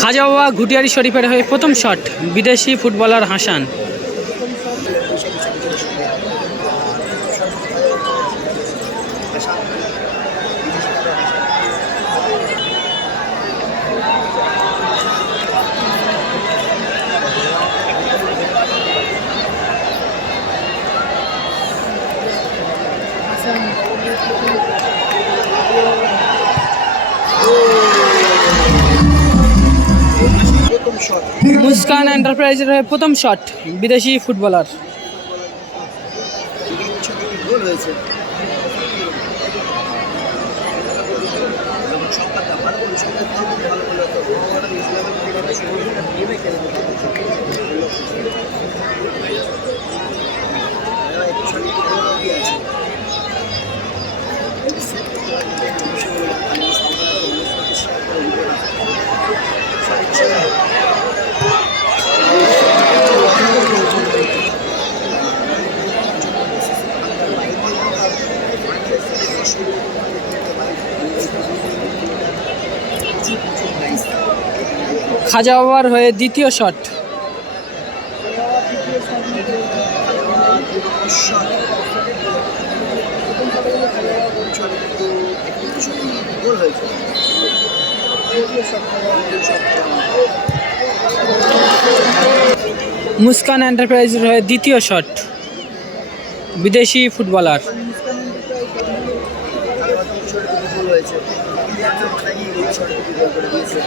খাজা বাবা ঘুটিয়ারি শরীফের হয়ে প্রথম শট বিদেশি ফুটবলার হাসান। মুস্কান এন্টারপ্রাইজের হয়ে প্রথম শট বিদেশি ফুটবলার খাজা বাবার হয়ে দ্বিতীয় শট। মুস্কান এন্টারপ্রাইজের হয়ে দ্বিতীয় শট। বিদেশি ফুটবলার। হয়েছে গোল করে দিয়েছে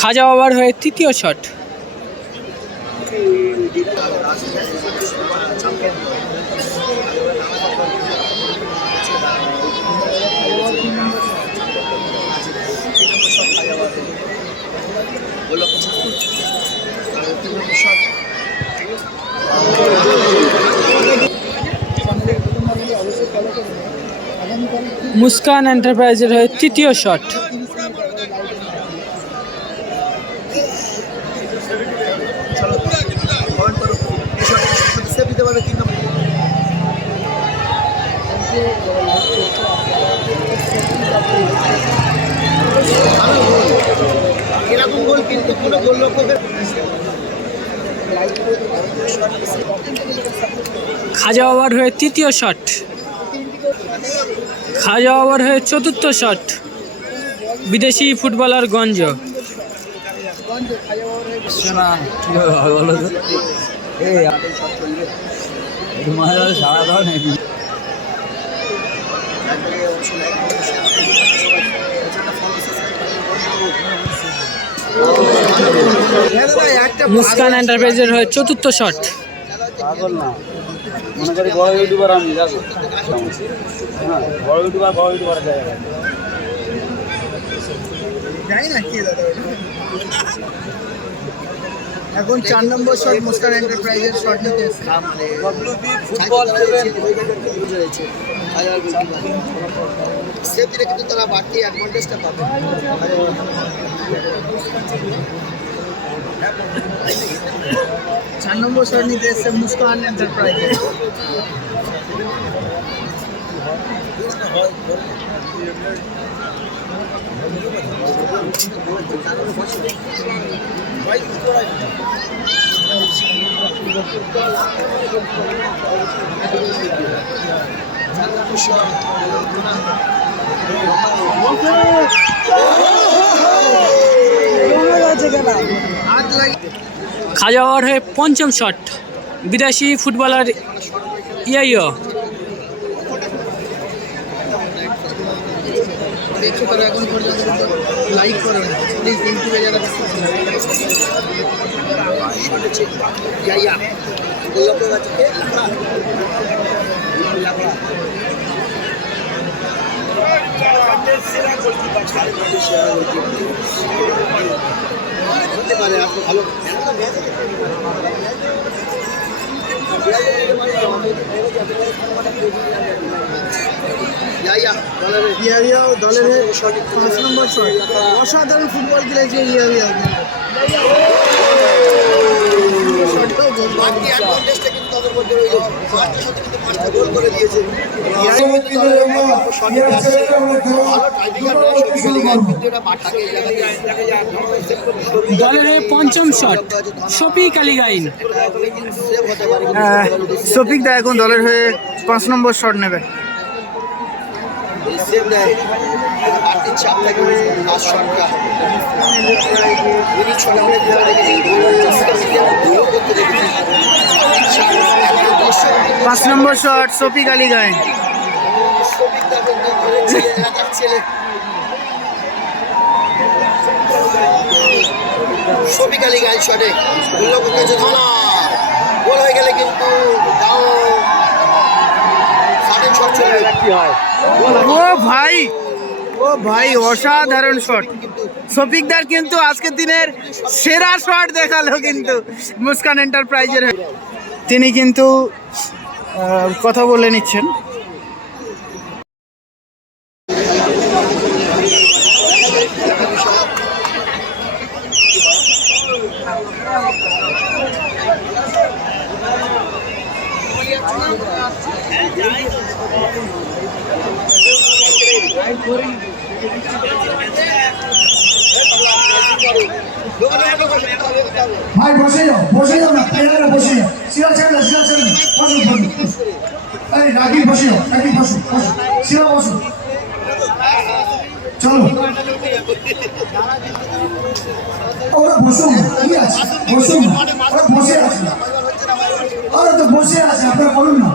খাজা বাবার হয়ে তৃতীয় শট। মুস্কান এন্টারপ্রাইজের হয়ে তৃতীয় শট। ভালো গোল এরকম গোল কিন্তু কোনো গোল খাজা বাবার হয়ে তৃতীয় শট খাজা বাবার হয়ে চতুর্থ শট বিদেশি ফুটবলার গঞ্জ সারা মুস্কান এন্টারপ্রাইজের হয়ে চতুর্থ শট পাগল না। মনে করি বড় ইউটিউবার আমি যাব হ্যাঁ বড় ইউটিউবার বড় ইউটিউবার জায়গা। জানি না কে দাদা এখন চার নম্বর শট মুস্কান এন্টারপ্রাইজের শট নিতে ফুটবল রয়েছে সেভ দিলে কিন্তু তারা বাড়তি অ্যাডভান্টেজটা পাবে। চার নম্বর নিতে এসছে মুস্কান এন্টারপ্রাইজের হাত লাগিয়ে খাজা বাবার হয়ে পঞ্চম শট। বিদেশি ফুটবলার পর্যন্ত লাইক প্লিজ ইউটিউবে যারা গোলাপ গাছকে হতে পারে আপনি ভালো দলের পাঁচ নম্বর অসাধারণ ফুটবল খেলেছে ইয়া কিন্তু পাঁচটা গোল করে দিয়েছে। দলের হয়ে পঞ্চম শট শফিক আলী গাইন। শফিক দা এখন দলের হয়ে পাঁচ নম্বর শট নেবে। সেভ দেয় বাড়তি চাপ থাকে লাস্ট শটটা উনি ছোট দেখেছি করতে দেখেছি দর্শক পাঁচ নম্বর শট শফিক আলী গায়েন শ্রমিক দেখেন যে ঘরের ছেলে এলাকার আলী গাইল শটে। গোলক ধনা গোল হয়ে গেলে কিন্তু তাও সাড়ে শট চলবে। ও ভাই ও ভাই অসাধারণ শট। শফিক দার কিন্তু আজকের দিনের সেরা শট দেখাল কিন্তু মুস্কান এন্টারপ্রাইজের। তিনি কিন্তু কথা বলে নিচ্ছেন। ভাই বসে যাও বসে যাও না, প্লেয়াররা বসে যাও। শিলা ছেড়ে না শিলা ছেড়ে না বসো বসো। আরে রাগি বসে যাও রাগি বসো বসো। শিলা, বসো। চলো। ওরা বসুন কি আছে? বসুন ওরা বসে আছে। ওরা তো বসে আছে, আপনারা বলুন না।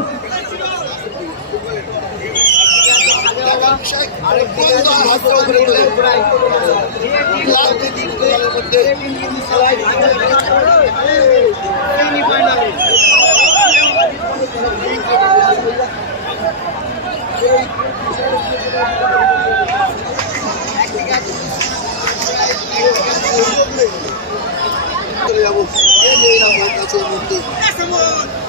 চলে যাব কাছে মুহূর্তে